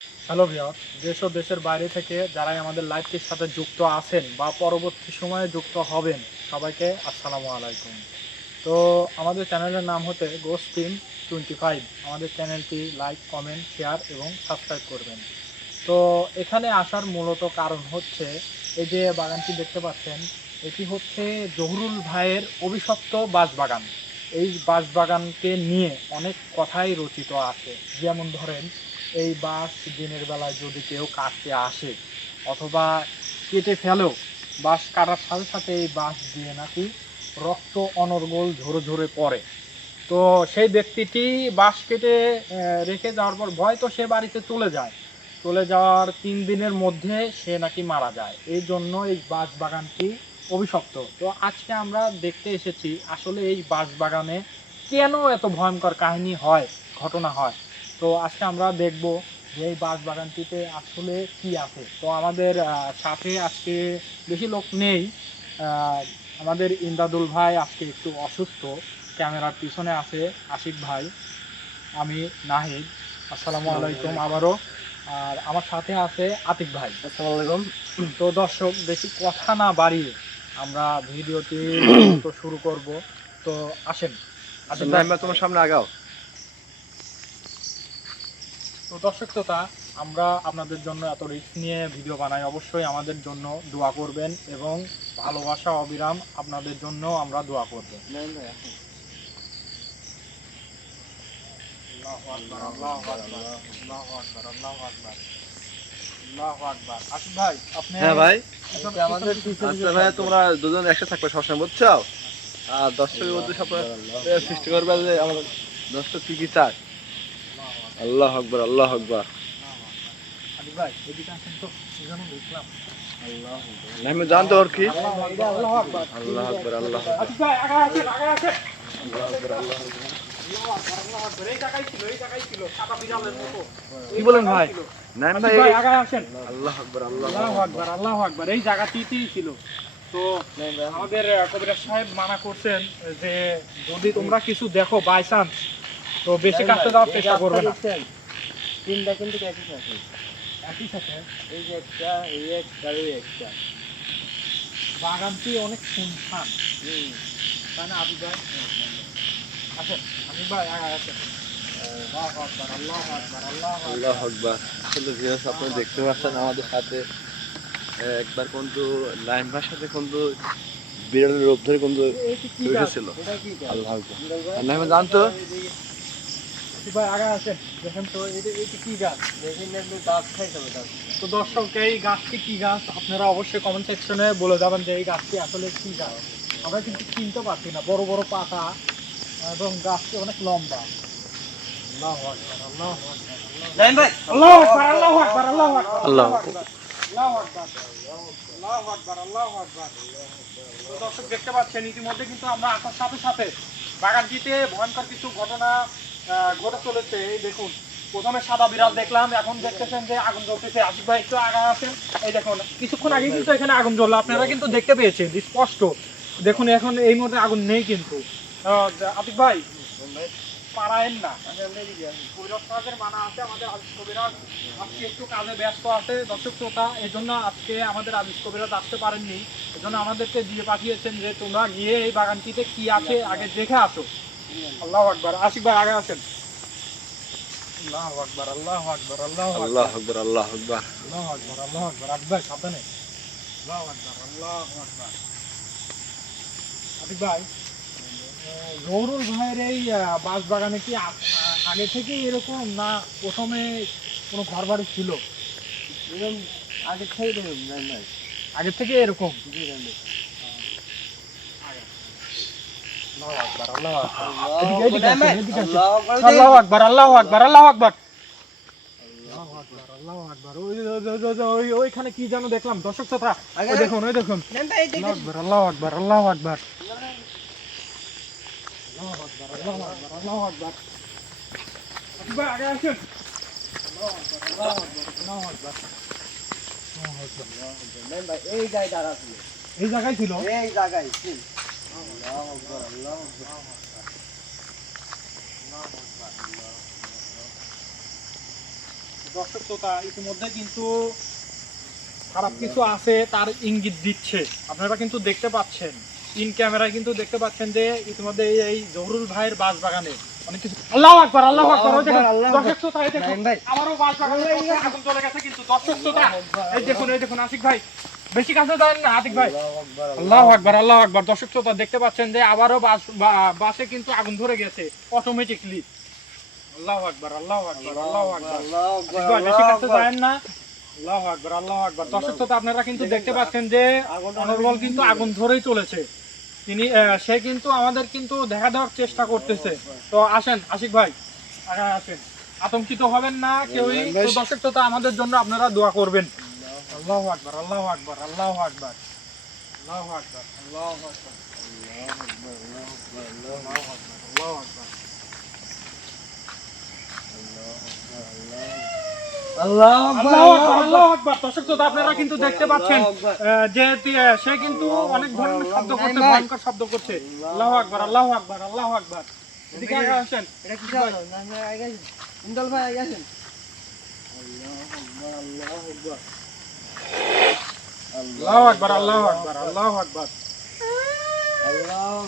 Hello viewers, দেশ ও দেশের বাইরে থেকে যারাই আমাদের লাইভটির সাথে যুক্ত আছেন বা পরবর্তী সময়ে যুক্ত হবেন, সবাইকে আসসালামু আলাইকুম। তো আমাদের চ্যানেলের নাম হচ্ছে গোস্ট টিম 25। আমাদের চ্যানেলটি লাইক, কমেন্ট, শেয়ার এবং সাবস্ক্রাইব করবেন। তো এখানে আসার মূলত কারণ হচ্ছে এই যে বাগানটি দেখতে পাচ্ছেন, এটি হচ্ছে জহুরুল ভাইয়ের অভিশপ্ত বাঁশবাগান। এই বাঁশবাগানকে নিয়ে অনেক কথাই রচিত আছে। যেমন ধরেন, এই বাঁশ দিনের বেলায় যদি কেউ কাটতে আসে অথবা কেটে ফেলেও, বাঁশ কাটার সাথে সাথে এই বাঁশ দিয়ে নাকি রক্ত অনর্গল ঝরে ঝরে পড়ে। তো সেই ব্যক্তিটি বাঁশ কেটে রেখে যাওয়ার পর ভয় তো সে বাড়িতে চলে যায়। চলে যাওয়ার 3 দিনের মধ্যে সে নাকি মারা যায়। এই জন্য এই বাঁশ বাগানটি অভিশপ্ত। তো আজকে আমরা দেখতে এসেছি আসলে এই বাঁশ বাগানে কেন এত ভয়ঙ্কর কাহিনী হয়, ঘটনা হয়। তো আজকে আমরা দেখব যে এই বাঁশ বাগানটিতে আসলে কি আছে। তো আমাদের সাথে আজকে বেশি লোক নেই। আহ, আমাদের ইমদাদুল ভাই আজকে একটু অসুস্থ। ক্যামেরার পিছনে আছে আশিক ভাই, আমি নাহিদ। আসসালামু আলাইকুম আবারও। আর আমার সাথে আছে আতিক ভাই। আসসালামু আলাইকুম। তো দর্শক, বেশি কথা না বাড়িয়ে আমরা ভিডিওটি তো শুরু করব। তো আসেন আতিক ভাই। নাইমা তোমার সামনে আগাও। তো দর্শক শ্রোতা, আমরা আপনাদের জন্য এত রিস্ক নিয়ে ভিডিও বানাই, অবশ্যই আমাদের জন্য দোয়া করবেন এবং ভালোবাসা অবিরাম আপনাদের জন্য আমরা দোয়া করব। আল্লাহু আকবার, আল্লাহু আকবার, আল্লাহু আকবার, আল্লাহু আকবার, আল্লাহু আকবার। আশিক ভাই, আপনি হ্যাঁ ভাই, আমাদের আচ্ছা ভাই, তোমরা দুজন একসাথে থাকবে সবসময়, বুঝছো? আর দর্শকের মধ্যে সব সৃষ্টি করবে যে আমাদের দর্শক কি কি চায়। আল্লাহ আকবার, আল্লাহ আকবার। আশিক ভাই, এদিকে আসেন তো, সেজন্য দেখলাম। নাইমা জানতো ওর কি? আল্লাহু আকবার, আল্লাহ আকবার, আল্লাহ আকবার, আশিক ভাই আগে আসেন, আগে আসেন। আল্লাহ আকবার, আল্লাহ আকবার। এই জায়গায় ছিল সাদা বিড়ালের মতো। কি বলেন ভাই? নাইম আশিক ভাই, ভাই আগে আসেন। আল্লাহ আকবার, আল্লাহ আল্লাহু আকবার, আল্লাহু আকবার। এই জায়গাটিতেই ছিল। তো আমাদের কবিরাজ সাহেব মানা করছেন যে যদি তোমরা কিছু দেখো বাই চান্স, তো বেশি কাছে যাওয়ার চেষ্টা করবে না। তিনটা কিন্তু একই সাথে, একই সাথে এই যে একটা, এই একটা, এই একটা। বাগানটি অনেক শুনশান, তাই না আবু ভাই? আসেন আবু ভাই, আগে আসেন। আল্লাহু আকবার, আল্লাহু আকবার, আল্লাহু আল্লাহ আকবার। আকবার। আসলে ভিউয়ার্স, আপনি দেখতে পাচ্ছেন আমাদের সাথে একবার কিন্তু লাইম ভাইয়ের সাথে কিন্তু বিড়ালের রূপ ধরে কিন্তু এটি কি গাছ? উঠেছিল। এটা কি গাছ? আল্লাহ আকবার। আর লাইম ভাই জানতো? আশিক ভাই আগে আসেন, দেখেন তো এটি কি গাছ? দেখেন একটু দাঁত খাইতে হবে, দাঁত। তো দর্শক, এই গাছটি কি গাছ আপনারা অবশ্যই কমেন্ট সেকশনে বলে যাবেন যে এই গাছটি আসলে কি গাছ। আমরা কিন্তু চিনতে পারছি না, বড় বড় পাতা এবং গাছটি অনেক লম্বা। আল্লাহু আকবার, আল্লাহু আকবার, লাইম ভাই, আল্লাহু আকবার, আল্লাহু আকবার, আল্লাহু আকবার, আল্লাহু আল্লাহু আকবার, আল্লাহু আকবার, আল্লাহু আকবার, আল্লাহু আকবার। তো দর্শক দেখতে পাচ্ছেন, ইতিমধ্যে কিন্তু আমরা আসার সাথে সাথে বাগানটিতে ভয়ঙ্কর কিছু ঘটনা ঘটে চলেছে। এই দেখুন, প্রথমে সাদা বিড়াল দেখলাম, এখন দেখতেছেন যে আগুন জ্বলতেছে। আশিক ভাই একটু আগে আছেন। এই দেখুন, কিছুক্ষণ আগে কিন্তু এখানে আগুন জ্বললো, আপনারা কিন্তু দেখতে পেয়েছেন স্পষ্ট। দেখুন এখন এই মুহূর্তে আগুন নেই কিন্তু। আতিক ভাই, পারায়েন না, কবিরাজ সাহেবের মানা আছে। আমাদের আজিজ কবিরাজ আজকে একটু কাজে ব্যস্ত আছে দর্শক শ্রোতা, এই জন্য আজকে আমাদের আজিজ কবিরাজ আসতে পারেননি। এই জন্য আমাদেরকে দিয়ে পাঠিয়েছেন যে তোমরা গিয়ে এই বাগানটিতে কি আছে আগে দেখে আসো। আল্লাহু আকবার। আশিক ভাই আগে আসেন। আল্লাহু আকবার, আল্লাহু আকবার, আল্লাহু আল্লাহ আকবার, আকবার, আল্লাহ আকবার। আল্লাহু আকবার, আল্লাহু আকবার। আতিক ভাই সাবধানে। আল্লাহু আকবার, আল্লাহু আকবার। আতিক ভাই, জহুরুল ভাইয়ের এই বাঁশ বাগানে কি আগে থেকে এরকম, না প্রথমে কোনো ঘর বাড়ি ছিল? এরকম আগে খাই দেবেন লাইম ভাই। আগে থেকে এরকম? জি লাইম ভাই। আল্লাহু আকবার, আল্লাহু আকবার। এদিকে আসেন, এদিকে আসেন। আল্লাহু আকবার। আল্লাহু আকবার, আল্লাহু আকবার, আল্লাহু আকবার, আল্লাহু আকবার, আল্লাহু আকবার। ওইখানে কি যেন দেখলাম দর্শক শ্রোতা, ওই দেখুন, ওই দেখুন। আল্লাহু আকবার, আল্লাহু আকবার, আল্লাহু আকবার, আল্লাহু আকবার, আল্লাহু আকবার, আল্লাহু আকবার। আতিক ভাই আগে আসেন। আল্লাহু আকবার, আল্লাহু আকবার, আল্লাহু আকবার, আল্লাহু আকবার। লাইম ভাই এই জায়গায় দাঁড়া ছিল, এই জায়গায় ছিল? এই জায়গায় ছিল। আল্লাহু আকবার, আল্লাহু আকবার। দর্শক শ্রোতা ইতিমধ্যে কিন্তু খারাপ কিছু আছে তার ইঙ্গিত দিচ্ছে, আপনারা কিন্তু দেখতে পাচ্ছেন, ইন ক্যামেরায় কিন্তু দেখতে পাচ্ছেন যে ইতিমধ্যে এই জহুরুল ভাইয়ের বাস বাগানে অনেক কিছু। আল্লাহু আকবার, আল্লাহু আকবার। ওই দেখুন দর্শক শ্রোতা, এই দেখুন আমারও বাস বাগানে আগুন চলে গেছে কিন্তু দর্শক শ্রোতা, এই দেখুন আশিক ভাই বেশি কাছে যান না, আতিক ভাই। আল্লাহু আকবার, আল্লাহু আকবার। দর্শক শ্রোতা দেখতে পাচ্ছেন যে আবারও বাসে কিন্তু আগুন ধরে গেছে অটোমেটিকলি। আল্লাহু আকবার, আল্লাহু আকবার, আল্লাহু আকবার। আতিক ভাই বেশি কাছে যান না। আল্লাহু আকবার, আল্লাহু আকবার। দর্শক শ্রোতা আপনারা কিন্তু দেখতে পাচ্ছেন যে অনর্গল কিন্তু আগুন ধরেই চলেছে। সে কিন্তু আমাদের কিন্তু দেখা দেওয়ার চেষ্টা করতেছে। তো আসেন আশিক ভাই, আসেন, আতঙ্কিত হবেন না কেউই। তো দর্শক শ্রোতা আমাদের জন্য আপনারা দোয়া করবেন। আল্লাহু আকবার, আল্লাহু আকবার, আল্লাহু আকবার, আল্লাহু আকবার, আল্লাহু আকবার, আল্লাহু আকবার। আল্লাহু আকবার। দর্শক শ্রোতা আপনারা কিন্তু দেখতে পাচ্ছেন যে সে কিন্তু অনেক ধরনের শব্দ করছে, ভয়ঙ্কর শব্দ করছে। আল্লাহু আকবার, আল্লাহু আকবার, আল্লাহু আকবার। এদিকে আগে আসেন। এটা কি হলো? না না আগে ইন্দল ভাই আগে আসেন। আল্লাহু আকবার, আল্লাহু আকবার, আল্লাহু আকবার।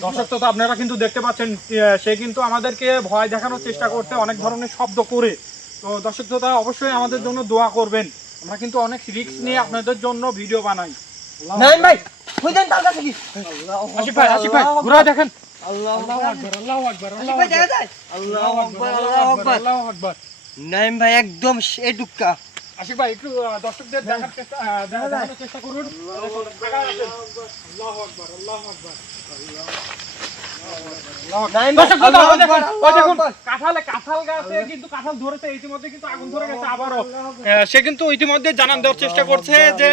দর্শক শ্রোতা আপনারা কিন্তু দেখতে পাচ্ছেন সে কিন্তু আমাদেরকে ভয় দেখানোর চেষ্টা করতে অনেক ধরনের শব্দ করে। তো দর্শক শ্রোতা অবশ্যই আমাদের জন্য দোয়া করবেন। আমরা কিন্তু অনেক রিস্ক নিয়ে আপনাদের জন্য ভিডিও বানাই। নাইম ভাই কই দেন তার কাছে কি? আশিক ভাই ঘুরে দেখেন। আল্লাহু আকবার, আল্লাহু আকবার, আশিক ভাই দেখা যায়? আল্লাহু আকবার, আল্লাহু আকবার, আল্লাহু আকবার। নাইম ভাই একদম এই টুক্কা। আশিক ভাই একটু দর্শকদের দেখানোর চেষ্টা করুন। আল্লাহু আকবার, আল্লাহু আকবার। কাঁঠাল গাছে কিন্তু কাঁঠাল ধরেছে ইতিমধ্যে, কিন্তু আগুন ধরে গেছে আবারও। সে কিন্তু ইতিমধ্যে জানান দেওয়ার চেষ্টা করছে যে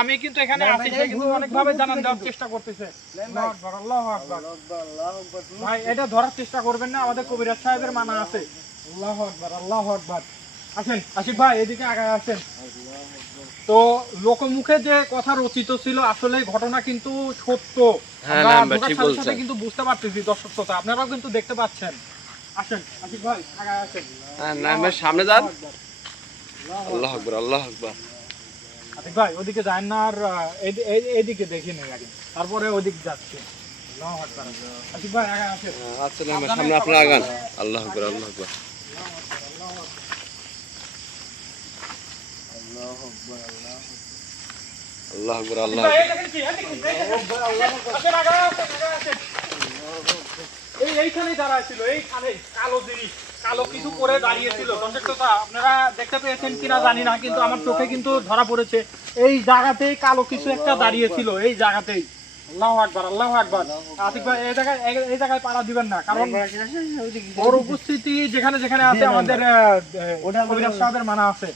আমি কিন্তু এখানে আছি। সে কিন্তু অনেকভাবে জানান দেওয়ার চেষ্টা করতেছে। আল্লাহু আকবার, আল্লাহু আকবার। ভাই এটা ধরার চেষ্টা করবেন না, আমাদের কবিরাজ সাহেবের মানা আছে। আল্লাহু আকবার, আল্লাহু আকবার। আসেন আশিক ভাই এদিকে আগায় আসেন। তো লোকমুখে যে কথা রচিত ছিল আসলে ঘটনা কিন্তু সত্য। আমরা কিন্তু বুঝতে পারতেছি দর্শক শ্রোতা, আপনারাও কিন্তু দেখতে পাচ্ছেন। আসেন আশিক ভাই আগায় আসেন। সামনে যান। আল্লাহু আকবার, আল্লাহু আকবার। আশিক ভাই ওদিকে যান না, আর এদিকে দেখি নেই আগে, তারপরে ওদিক যাচ্ছে। আল্লাহু আকবার। আশিক ভাই আগায় আসেন। আচ্ছা সামনে আপনারা আগান। আল্লাহু আকবার, আল্লাহু আকবার। আল্লাহু আকবার, আল্লাহু আকবার। এইখানে দাঁড়াইছিল, এইখানে কালো জিনিস, কালো কিছু করে দাঁড়িয়েছিল। দর্শক শ্রোতা আপনারা দেখতে পেয়েছেন কিনা জানি না, কিন্তু আমার চোখে কিন্তু ধরা পড়েছে এই জায়গাতেই কালো কিছু একটা দাঁড়িয়েছিল, এই জায়গাতেই। আল্লাহু আকবার, আল্লাহু আকবার। আতিক ভাই এই জায়গায় পাড়া দিবেন না, কারণ ওর উপস্থিতি যেখানে যেখানে আছে আমাদের কবিরাজ সাহেবের মানা আছে।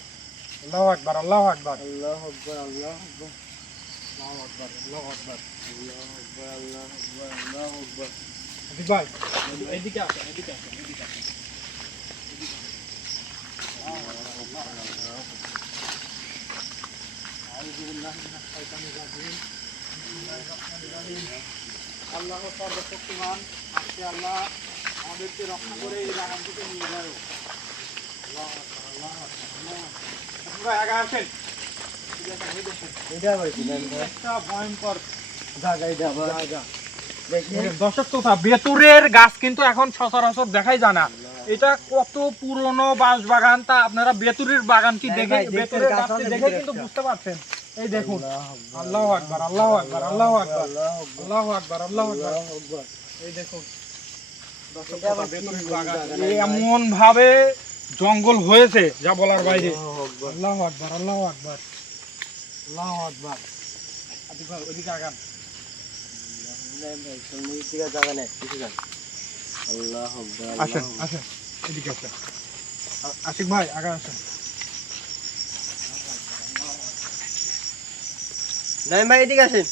আল্লাহু আকবার, আল্লাহু আকবার, আল্লাহু আকবার, আল্লাহু আকবার, আল্লাহু আকবার, আল্লাহু আকবার, আল্লাহু আকবার, আল্লাহু আকবার, আল্লাহু আকবার। আতিক ভাই এদিকে আসেন, এদিকে আসেন, এদিকে আসেন। আল্লাহ সর্বশক্তিমান, আজকে আল্লাহ আমাদেরকে রক্ষা করে এই বাগান থেকে নিয়ে যায়। আল্লাহু আকবার, আল্লাহু আকবার, আল্লাহু আকবার। ভাই আগে আসেন। এটা ভাই কি নাইম ভাই? একটা ভয়ঙ্কর জায়গা এটা জায়গা। দেখেন দর্শক শ্রোতা, বেতুরের গাছ কিন্তু এখন সচরাচর দেখাই যায় না। এটা কত পুরনো বাঁশ বাগান, তা আপনারা বেতুরের বাগান কি দেখে, বেতুরের গাছটি দেখে কিন্তু বুঝতে পারছেন। এই দেখুন। আল্লাহু আকবার, আল্লাহু আকবার, আল্লাহু আকবার, আল্লাহু আকবার, আল্লাহু আকবার। এই দেখুন দর্শক শ্রোতা, বেতুরের বাগান এমন ভাবে জঙ্গল হয়েছে যা বলার বাইরে। আল্লাহু আকবার, আল্লাহু আকবার, আল্লাহু আকবার। আতিক ভাই ওদিকে আগান। নাইম ভাই সামনে দিকে জায়গা নেই, কিছু না। আল্লাহু আকবার, আসেন আসেন এদিকে আসেন। আশিক ভাই আগে আসেন। নাইম ভাই এদিকে আসেন।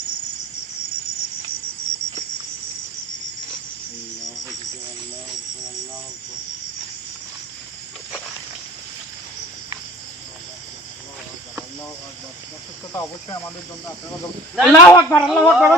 অবশ্যই আমাদের জন্য আল্লাহু আকবার, আল্লাহু আকবার।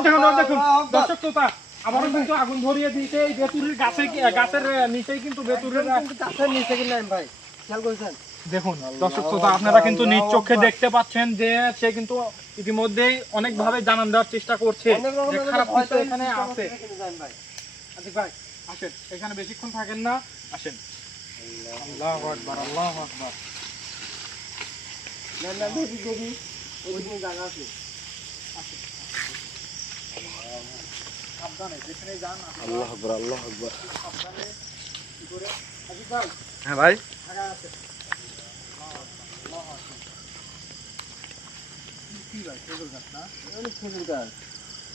দেখুন দর্শক শ্রোতা আবারও কিন্তু আগুন ধরিয়ে দিয়েছে এই বেতুরের গাছের নিচেই, কিন্তু বেতুরের গাছের নিচে কি নাইম ভাই খেয়াল করেছেন? দেখুন দর্শক শ্রোতা, আপনারা কিন্তু নিজ চোখে দেখতে পাচ্ছেন যে সে কিন্তু ইতিমধ্যেই অনেকভাবে জানান দেওয়ার চেষ্টা করছে যে খারাপ কিছু এখানে আছে। আতিক ভাই আসেন, এখানে বেশিক্ষণ থাকেন না, আসেন। আল্লাহু আকবার, আল্লাহু আকবার। না না দেখি দেখি ওইদিকে জায়গা আছে। সাবধানে যেখানে যান আল্লাহ আকবার, আল্লাহ আকবার। সাবধানে কি করে। আতিক ভাই হ্যাঁ ভাই, ঢাকা আছে। আল্লাহু আকবার। কি ভাই খেজুর গাছ না? অনেক খেজুর গাছ।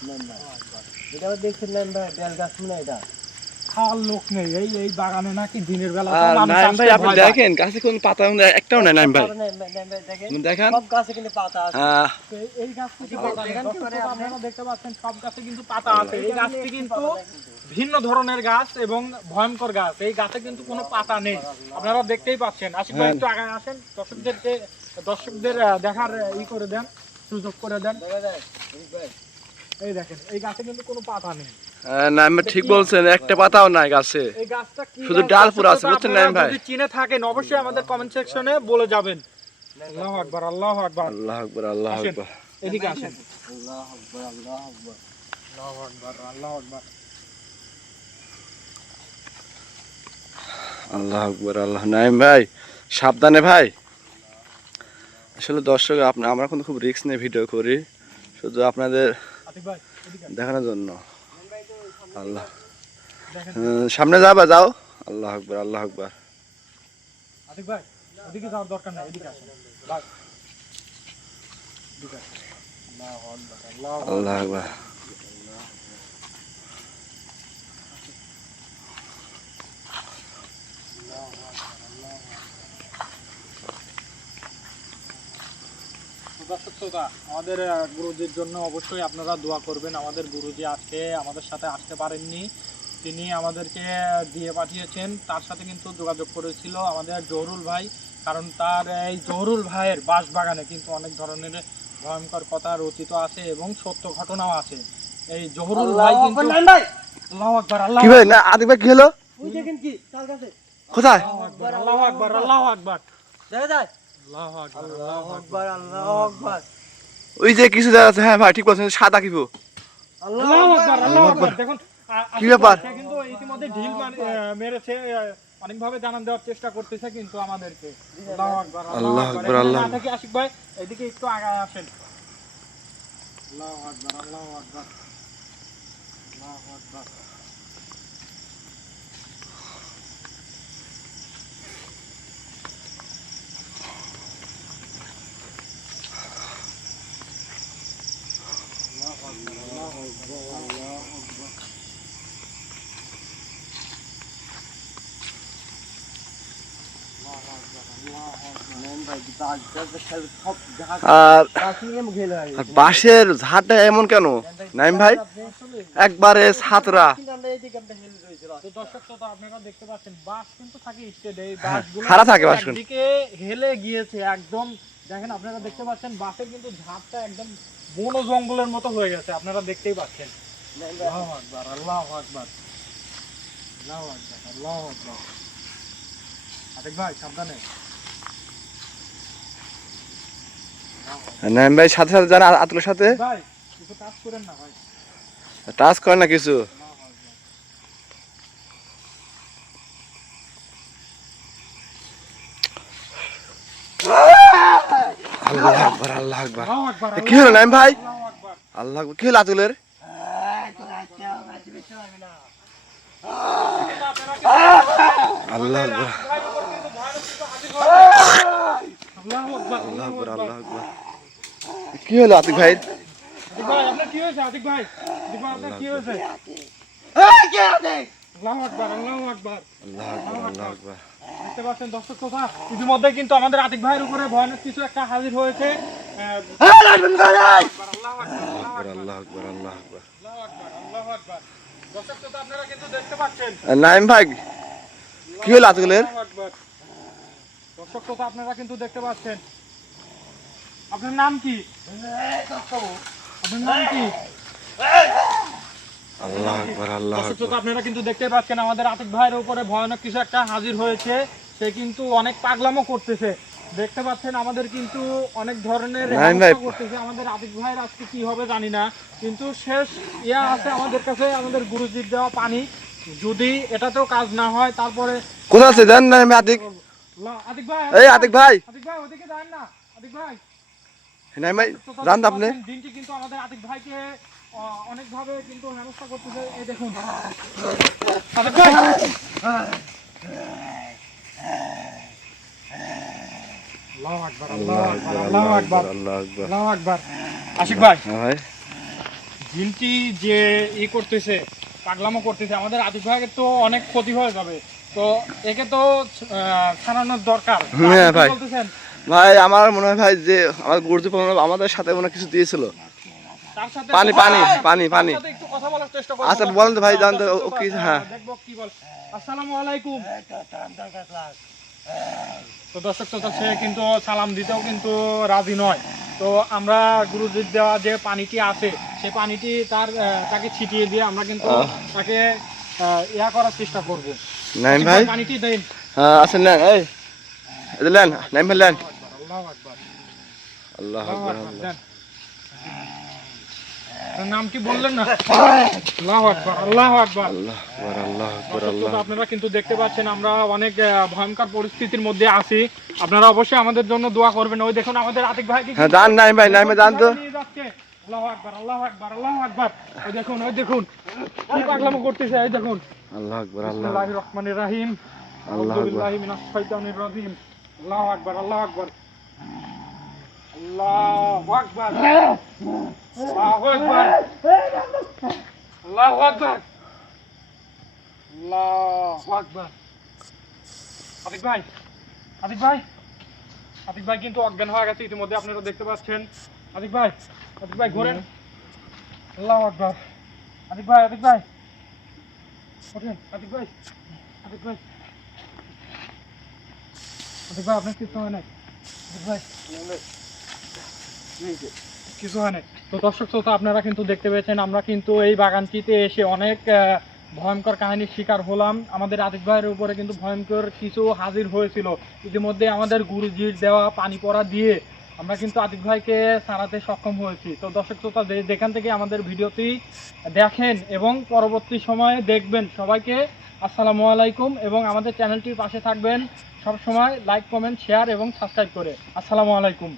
নেন ভাই। এটা আবার দেখছেন নেন ভাই, বেল গাছ মনে এটা। খাওয়ার লোক নেই এই বাগানে নাকি দিনের বেলা আর নাইম ভাই আপনি দেখেন গাছে কোনো পাতা একটাও নাই নাইম ভাই, দেখেন দেখেন সব গাছে কিন্তু পাতা আছে। এই গাছ থেকে আচ্ছা, পাতা নেই। দেখেন কি দর্শক করে শ্রোতা, আপনি? আপনারা দেখতে পাচ্ছেন সব গাছে কিন্তু পাতা আছে। এই গাছটি কিন্তু ভিন্ন ধরনের গাছ এবং ভয়ঙ্কর গাছ। এই গাছে কিন্তু কোনো পাতা নেই, আপনারা দেখতেই পাচ্ছেন। আশিক ভাই একটু আগে আসেন, দর্শকদের দেখার ই করে দেন, সুযোগ করে দেন। দেখা যায় ভাই। এই দেখেন এই গাছে কিন্তু কোনো পাতা নেই। নাইম ভাই ঠিক বলছেন, একটা পাতাও নাই গাছে, এই গাছটা কি শুধু গাছ? ডাল দর্শক পুরা আছে, শ্রোতা, বুঝছেন আপনারা নাইম ভাই? যদি চিনে থাকেন অবশ্যই আমাদের কমেন্ট সেকশনে বলে যাবেন। আল্লাহু আকবার, আল্লাহু আকবার। আল্লাহ আকবার, আল্লাহ আসেন। আকবার। এদিকে আসেন। আল্লাহু আকবার, আল্লাহু আকবার। আল্লাহু আকবার, আল্লাহু আকবার। আল্লাহ আকবার, আল্লাহ। নাইম ভাই সাবধানে ভাই, আসলে দর্শক আমরা কিন্তু খুব রিস্ক নিয়ে ভিডিও করি, শুধু আপনাদের আতিক ভাই এদিকে আসেন। দেখানোর জন্য। আল্লাহ দেখেন সামনে যাবা, যাও। আল্লাহ আকবার, আল্লাহ আকবার। আতিক ভাই ওদিকে যাওয়ার দরকার নাই, এদিকে আসেন ভাই। এদিকে আসেন। আল্লাহু আকবার, আল্লাহু আকবার। আল্লাহ আকবার। দর্শক শ্রোতা, আমাদের গুরুজির জন্য অবশ্যই আপনারা দোয়া করবেন। আমাদের গুরুজি আজকে আমাদের সাথে আসতে পারেননি, তিনি আমাদেরকে দিয়ে পাঠিয়েছেন। তার সাথে কিন্তু যোগাযোগ করেছিল আমাদের জহুরুল ভাই, কারণ তার এই জহুরুল ভাইয়ের বাগানে কিন্তু অনেক ধরনের ভয়ঙ্কর কথা রচিত আছে এবং সত্য ঘটনাও আছে। এই জহুরুল ভাই কিন্তু আল্লাহু আকবার, আল্লাহু কি ভাই না আদিক ভাই কি হলো? ওই দেখেন কি তাল গাছে। কোথায়? আকবার, আল্লাহু আকবার, আল্লাহু আকবার। দেখা যায়। আল্লাহু আকবার, আল্লাহু আকবার, আল্লাহু আকবার। ওই যে কিছু জায়গা আছে, হ্যাঁ ভাই ঠিক বলছেন, সাদা কিবো। আল্লাহু আল্লাহু আকবার, আকবার, আল্লাহু আকবার। দেখুন কি ব্যাপার? সে কিন্তু ইতিমধ্যে ঢিল মেরেছে, অনেকভাবে জানান দেওয়ার চেষ্টা করতেছে কিন্তু আমাদেরকে। আল্লাহু আকবার, আল্লাহু আকবার, এখানে আল্লাহু না থেকে আশিক ভাই এদিকে একটু আগায় আসেন। আল্লাহু আকবার, আল্লাহু আকবার, আল্লাহু আকবার। নেন ভাই, গাছ গাছ সব গাছ আর গাছ নিয়ে ঘেলে হয়। আর বাঁশের ঝাড়টা এমন কেন নাইম ভাই? একবারে ছাতরা। কিন্তু আমরা এইদিকে আমরা হেলে রয়েছিল। তো দর্শক শ্রোতা, আপনারা দেখতে পাচ্ছেন বাঁশ কিন্তু থাকে স্টেডে, এই বাঁশগুলো খাড়া থাকে বাঁশ কিন্তু। একদিকে হেলে গিয়েছে একদম। দেখেন আপনারা দেখতে পাচ্ছেন বাঁশের কিন্তু ঝাড়টা একদম বন জঙ্গলের মতো হয়ে গেছে, আপনারা দেখতেই পাচ্ছেন। নেন ভাই। আল্লাহু আকবার, আল্লাহু আকবার, আল্লাহু আকবার, আল্লাহু আকবার। আতিক ভাই সাবধানে। নাইম ভাই সাথে সাথে জানা আতুলের সাথে ভাই কিছু কাজ করেন না ভাই। টাচ করে না কিছু। আল্লাহ আকবার, আল্লাহ আকবার। আল্লাহু আকবার, কি হলো নাইম ভাই? আল্লাহু আকবার। আল্লাহ আকবার। কি হলো আতুলের? আল্লাহ আকবার, আল্লাহু আকবার, আল্লাহ আকবার, আল্লাহ আকবার। কি হলো আতিক ভাই? আতিক ভাই আপনার কি হয়েছে? আতিক ভাই, আতিক ভাই আপনার কি হয়েছে? আল্লাহু আকবার, আল্লাহু আকবার। আল্লাহ আকবার, আল্লাহ আকবার। দেখতে পাচ্ছেন দর্শক শ্রোতা, ইতিমধ্যে কিন্তু আমাদের আতিক ভাইয়ের উপরে ভয়ানক কিছু একটা হাজির হয়েছে। আল্লাহ আকবার, আল্লাহ আকবার, আল্লাহ আকবার। আল্লাহু আকবার। দর্শক শ্রোতা, আপনারা কিন্তু দেখতে পাচ্ছেন। নাইম ভাই কি হলো আতুলের? আল্লাহু আকবার। দর্শক শ্রোতা, আপনারা কিন্তু দেখতে পাচ্ছেন। আপনার নাম কি? আপনার নাম কি? আল্লাহ আকবার, আল্লাহ দর্শক আকবার। শ্রোতা, আপনারা কিন্তু দেখতে পাচ্ছেন আমাদের আতিক ভাইয়ের উপরে ভয়ানক কিছু একটা হাজির হয়েছে। সে কিন্তু অনেক পাগলামো করতেছে। দেখতে পাচ্ছেন আমাদের কিন্তু অনেক ধরনের নাইম ভাই। হেনস্থা করতেছে। আমাদের আতিক ভাইয়ের আজকে কি হবে জানি না, কিন্তু শেষ আছে আমাদের কাছে আমাদের গুরুজির দেওয়া পানি। যদি এটাতেও কাজ না হয় তারপরে কোথায় আছে দেন না আতিক? আতিক ভাই, এই আতিক ভাই, আতিক ভাই ওদিকে যান না। আতিক ভাই নাই ভাই জান আপনি? দিনটি কিন্তু আমাদের আতিক ভাইকে অনেকভাবে কিন্তু হেনস্থা করতেছে। এই দেখুন আতিক ভাই, আল্লাহু আকবার, আল্লাহু আকবার, আল্লাহু আকবার, আল্লাহু আকবার। আশিক ভাই, হ্যাঁ ভাই, জিনটি যে করতেছে, পাগলামো করতেছে, আমাদের আতিক ভাইয়ের তো অনেক ক্ষতি হয়ে যাবে। তো একে তো ছাড়ানোর দরকার। তো আপনি হ্যাঁ কি ভাই। বলতেছেন? ভাই আমার মনে হয় ভাই যে আমার গুরুত্বপূর্ণ আমাদের সাথে মনে হয় কিছু দিয়েছিল। তার সাথে পানি, পানি, পানি, তার পানি। সাথে একটু কথা বলার চেষ্টা করব। আচ্ছা, বলেন তো ভাই, জান তো ও কি, হ্যাঁ। দেখবো কি বল। আসসালামু আলাইকুম। তো দর্শক শ্রোতা, সে কিন্তু সালাম দিতেও কিন্তু রাজি নয়। তো আমরা গুরুজির দেওয়া যে পানিটি আছে সেই পানিটি তাকে ছিটিয়ে দিয়ে আমরা কিন্তু তাকে ইয়া করার চেষ্টা করব। নাইম ভাই, পানিটি দেন। হ্যাঁ আছেন নেন, এই লেন নাইম ভাই লেন। আল্লাহু আকবার, আল্লাহ আল্লাহু আকবার, আকবার, দেন। তার নাম কি বললেন না? আল্লাহু আকবার, আল্লাহু আকবার। আল্লাহ আকবার, আল্লাহ আকবার, দর্শক আল্লাহ। শ্রোতা, আপনারা কিন্তু দেখতে পাচ্ছেন আমরা অনেক ভয়ঙ্কর পরিস্থিতির মধ্যে আছি। আপনারা অবশ্যই আমাদের জন্য দোয়া করবেন। ওই দেখুন আমাদের আতিক ভাই হ্যাঁ জান নাইম ভাই, নাইম ভাই জান তো। নিয়ে যাচ্ছে। আল্লাহু আকবার, আল্লাহু আকবার, আল্লাহু আকবার। ওই দেখুন, ওই দেখুন কি পাগলামো করতেছে। এই দেখুন। আল্লাহ আকবার, আল্লাহ বিসমিল্লাহির রহমানির রহিম। আল্লাহু আউযু আকবার। বিল্লাহি মিনাশ শাইতানির রাজিম। আল্লাহু আকবার, আল্লাহু আকবার, আল্লাহু আকবার, আল্লাহু আকবার, আল্লাহু আকবার, আল্লাহু আকবার। আতিক ভাই, আতিক ভাই, আতিক ভাই কিন্তু অজ্ঞান হয়ে গেছে ইতিমধ্যে, আপনারা দেখতে পাচ্ছেন। আতিক ভাই, আতিক ভাই ঘোরেন। আল্লাহু আকবার। আতিক ভাই, আতিক ভাই ওঠেন। আতিক ভাই, আতিক ভাই, আতিক ভাই আপনার কিছু হয় নাই? আতিক ভাই কিছু হয় নাই? তো দর্শক শ্রোতা, আপনারা কিন্তু দেখতে পেয়েছেন আমরা কিন্তু এই বাগানটিতে এসে অনেক ভয়ঙ্কর কাহিনীর শিকার হলাম। আমাদের আতিক ভাইয়ের উপরে কিন্তু ভয়ঙ্কর কিছু হাজির হয়েছিল। ইতিমধ্যে আমাদের গুরুজির দেওয়া পানি পড়া দিয়ে আমরা কিন্তু আতিক ভাইকে ছাড়াতে সক্ষম হয়েছি। তো দর্শক শ্রোতা, যেখান থেকে আমাদের ভিডিওটি দেখেন এবং পরবর্তী সময়ে দেখবেন, সবাইকে আসসালামু আলাইকুম, এবং আমাদের চ্যানেলটির পাশে থাকবেন সব সময়, লাইক, কমেন্ট, শেয়ার এবং সাবস্ক্রাইব করে। আসসালামু আলাইকুম।